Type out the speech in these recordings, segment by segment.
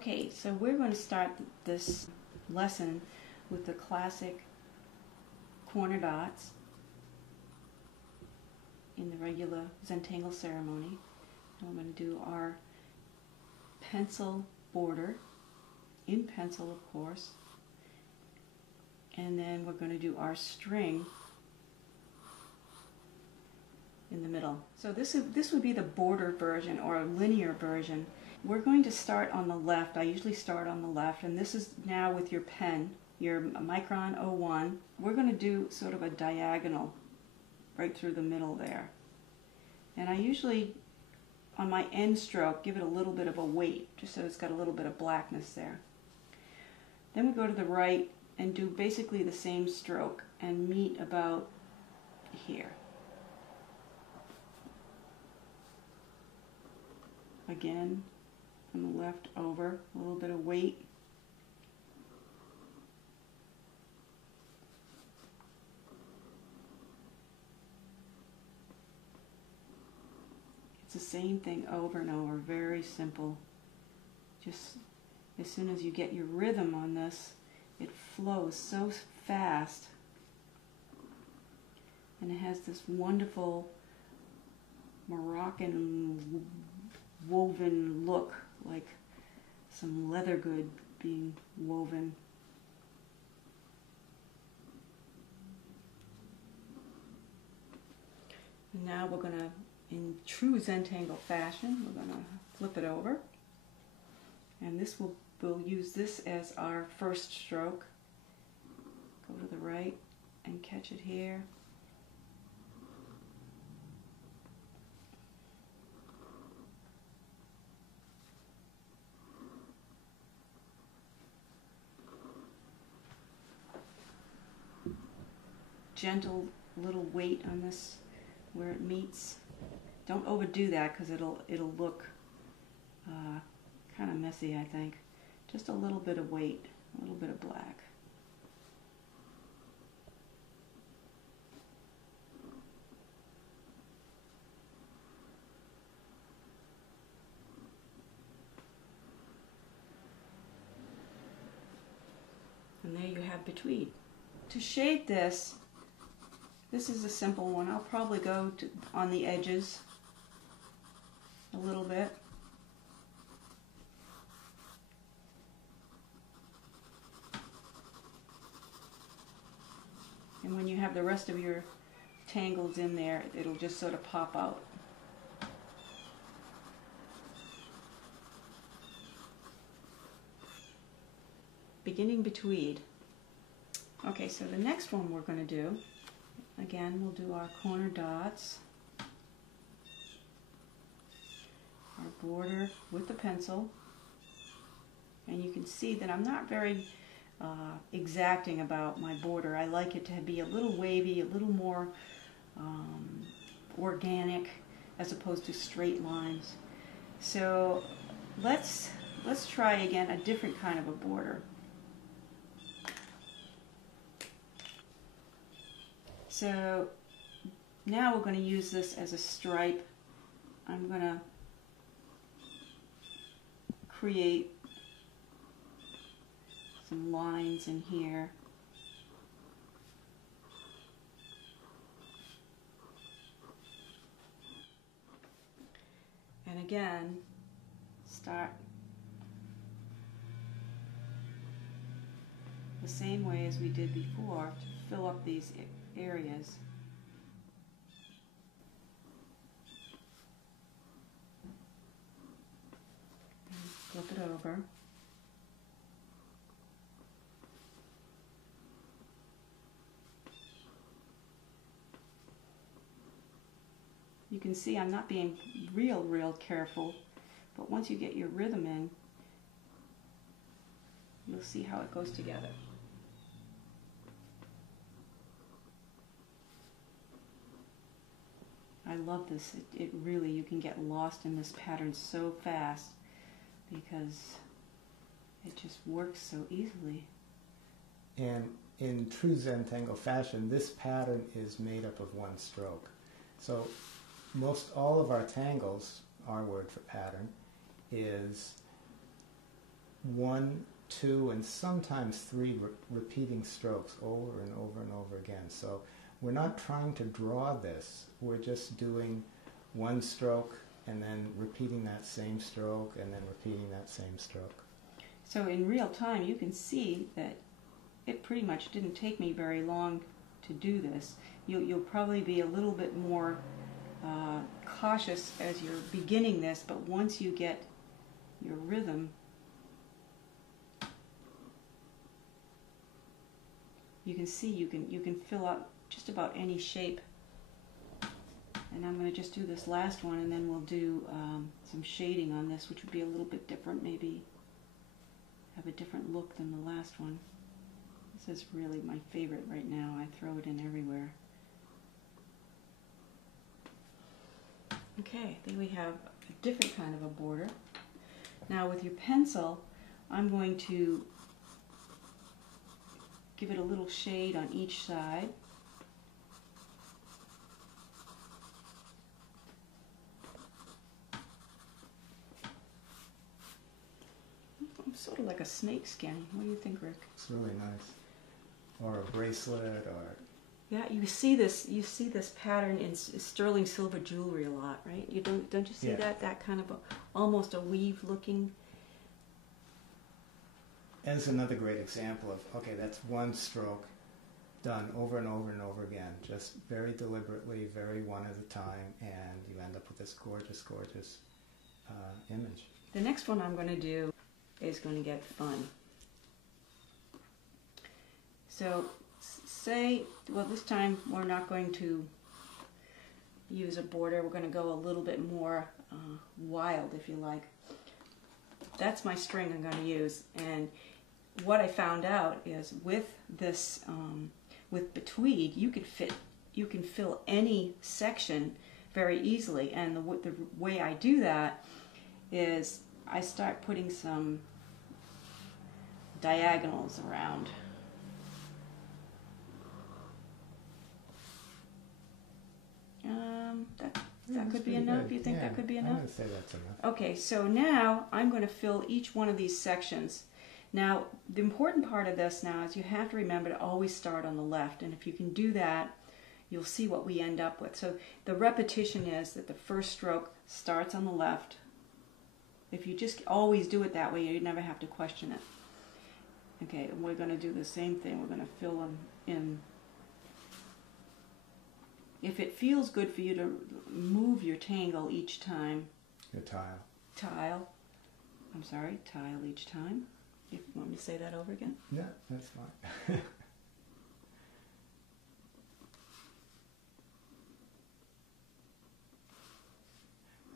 Okay, so we're going to start this lesson with the classic corner dots in the regular Zentangle ceremony. And we're going to do our pencil border, in pencil of course, and then we're going to do our string in the middle. So this would be the border version or a linear version. We're going to start on the left. I usually start on the left, and this is now with your pen, your Micron 01. We're going to do sort of a diagonal right through the middle there. And I usually, on my end stroke, give it a little bit of a weight, just so it's got a little bit of blackness there. Then we go to the right and do basically the same stroke and meet about here. Again, from the left over, a little bit of weight. It's the same thing over and over, very simple. Just as soon as you get your rhythm on this, it flows so fast. And it has this wonderful Moroccan woven look, like some leather good being woven. And now we're going to, in true Zentangle fashion, we're going to flip it over. And this we'll use this as our first stroke. Go to the right and catch it here. Gentle little weight on this where it meets. Don't overdo that because it'll look kind of messy, I think. Just a little bit of weight, a little bit of black. And there you have between. To shade this, this is a simple one. I'll probably go on the edges a little bit. And when you have the rest of your tangles in there, it'll just sort of pop out. Beginning between. Okay, so the next one we're going to do, again, we'll do our corner dots, our border with the pencil, and you can see that I'm not very exacting about my border. I like it to be a little wavy, a little more organic, as opposed to straight lines. So let's try again a different kind of a border. So now we're going to use this as a stripe. I'm going to create some lines in here. And again, start the same way as we did before to fill up these areas. And flip it over. You can see I'm not being real careful, but once you get your rhythm in, you'll see how it goes together. I love this. It really, you can get lost in this pattern so fast because it just works so easily. And in true Zentangle fashion, this pattern is made up of one stroke. So most all of our tangles, our word for pattern, is 1, 2, and sometimes 3 repeating strokes over and over and over again. So we're not trying to draw this. We're just doing one stroke and then repeating that same stroke and then repeating that same stroke. So in real time, you can see that it pretty much didn't take me very long to do this. You'll probably be a little bit more cautious as you're beginning this, but once you get your rhythm, you can see you can fill out just about any shape. And I'm going to just do this last one, and then we'll do some shading on this, which would be a little bit different, maybe have a different look than the last one. This is really my favorite right now. I throw it in everywhere. Okay, then we have a different kind of a border. Now with your pencil, I'm going to give it a little shade on each side. Sort of like a snake skin. What do you think, Rick? It's really nice. Or a bracelet, or yeah, you see this pattern in sterling silver jewelry a lot, right? You don't you see that kind of almost a weave looking. And it's another great example of, okay, that's one stroke done over and over and over again, just very deliberately, very one at a time, and you end up with this gorgeous, gorgeous image. The next one I'm going to do is going to get fun. So say, well, this time we're not going to use a border. We're going to go a little bit more wild, if you like. That's my string I'm going to use. And what I found out is with this, with betweed, you can fill any section very easily. And the way I do that is I start putting some diagonals around. That could be enough. Good. You think that could be enough? I would say that's enough. Okay, so now I'm going to fill each one of these sections. Now, the important part of this now is you have to remember to always start on the left, and if you can do that, you'll see what we end up with. So the repetition is that the first stroke starts on the left. If you just always do it that way, you never have to question it. Okay, and we're going to do the same thing. We're going to fill them in. If it feels good for you to move your tangle each time. Your tile. Tile each time. You want me to say that over again? Yeah, that's fine.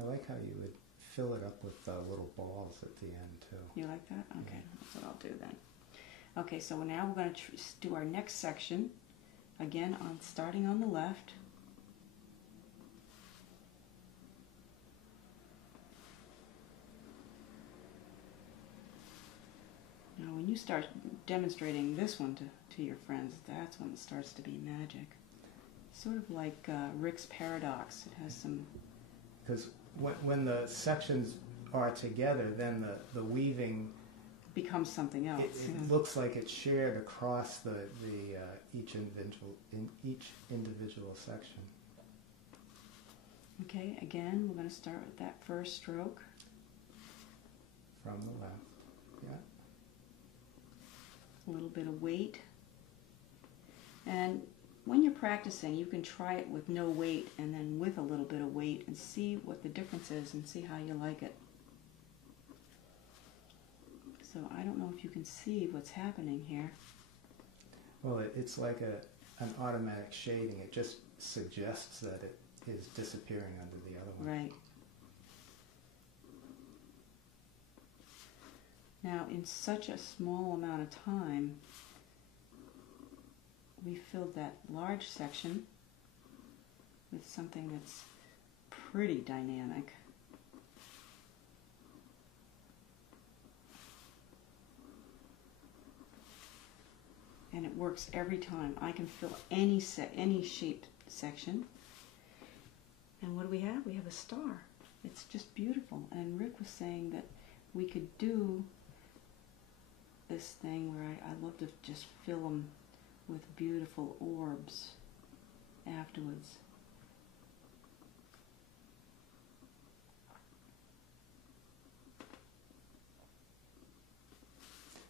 I like how you would fill it up with little balls at the end too. You like that? Okay, that's what I'll do then. Okay, so now we're going to do our next section. Again, starting on the left. Now when you start demonstrating this one to your friends, that's when it starts to be magic. Sort of like Rick's paradox. It has some... Because when the sections are together, then the weaving becomes something else. It looks like it's shared across each individual section. Okay, again, we're going to start with that first stroke. From the left, yeah. A little bit of weight. And when you're practicing, you can try it with no weight and then with a little bit of weight and see what the difference is and see how you like it. So I don't know if you can see what's happening here. Well, it's like an automatic shading. It just suggests that it is disappearing under the other one. Right. Now, in such a small amount of time, we filled that large section with something that's pretty dynamic. And it works every time. I can fill any shaped section. And what do we have? We have a star. It's just beautiful. And Rick was saying that we could do this thing where I love to just fill them with beautiful orbs afterwards.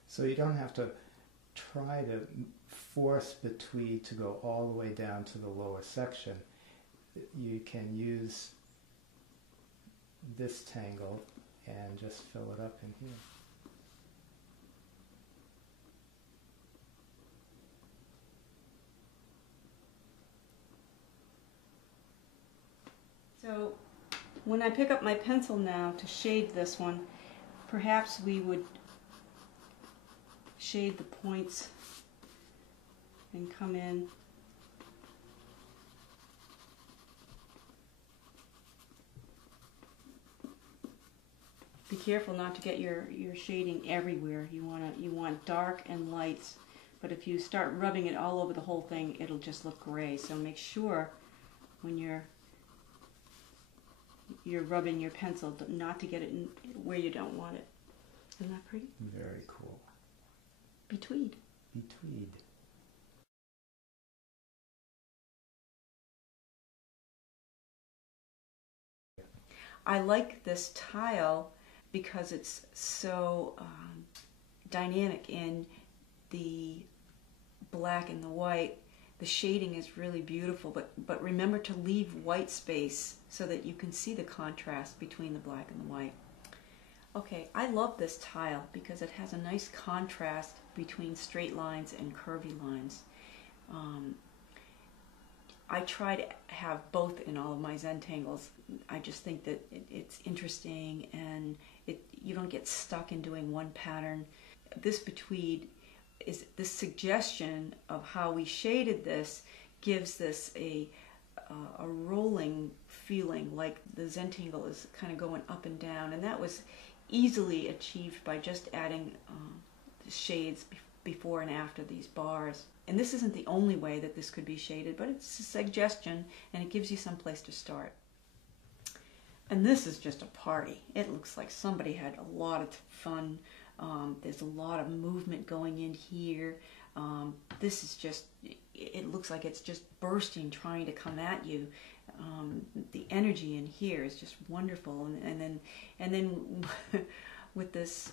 So you don't have to try to force the tweed to go all the way down to the lower section. You can use this tangle and just fill it up in here. So when I pick up my pencil now to shade this one, perhaps we would shade the points and come in. Be careful not to get your shading everywhere. You want dark and lights, but if you start rubbing it all over the whole thing, it'll just look gray. So make sure when you're rubbing your pencil not to get it in where you don't want it. Isn't that pretty? Very cool. Be tweed. Be tweed. I like this tile because it's so dynamic in the black and the white. The shading is really beautiful, but remember to leave white space so that you can see the contrast between the black and the white. Okay, I love this tile because it has a nice contrast between straight lines and curvy lines. I try to have both in all of my Zentangles. I just think that it's interesting and you don't get stuck in doing one pattern. This betweed is this suggestion of how we shaded this gives this a rolling feeling, like the Zentangle is kind of going up and down, and that was easily achieved by just adding shades before and after these bars. And this isn't the only way that this could be shaded, but it's a suggestion and it gives you some place to start. And this is just a party. It looks like somebody had a lot of fun. There's a lot of movement going in here. This is just, it looks like it's just bursting, trying to come at you. The energy in here is just wonderful. And then with this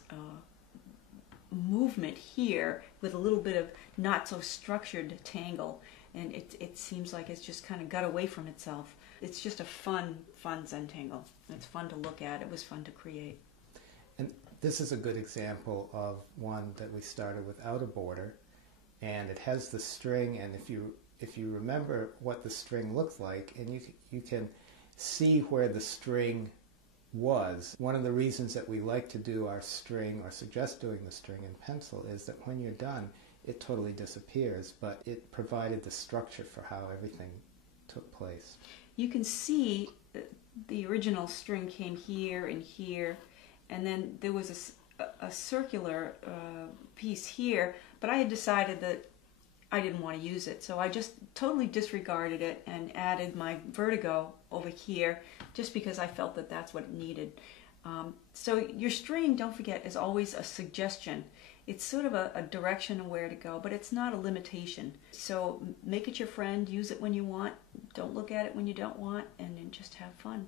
movement here, with a little bit of not so structured tangle, and it seems like it's just kind of got away from itself. It's just a fun Zentangle. It's fun to look at. It was fun to create. And this is a good example of one that we started without a border, and it has the string, and if you remember what the string looks like, and you can see where the string was. One of the reasons that we like to do our string, or suggest doing the string in pencil, is that when you're done, it totally disappears, but it provided the structure for how everything took place. You can see the original string came here and here, and then there was a circular piece here, but I had decided that I didn't want to use it, so I just totally disregarded it and added my vertigo over here just because I felt that that's what it needed. So your string, don't forget, is always a suggestion. It's sort of a direction of where to go, but it's not a limitation. So make it your friend, use it when you want, don't look at it when you don't want, and then just have fun.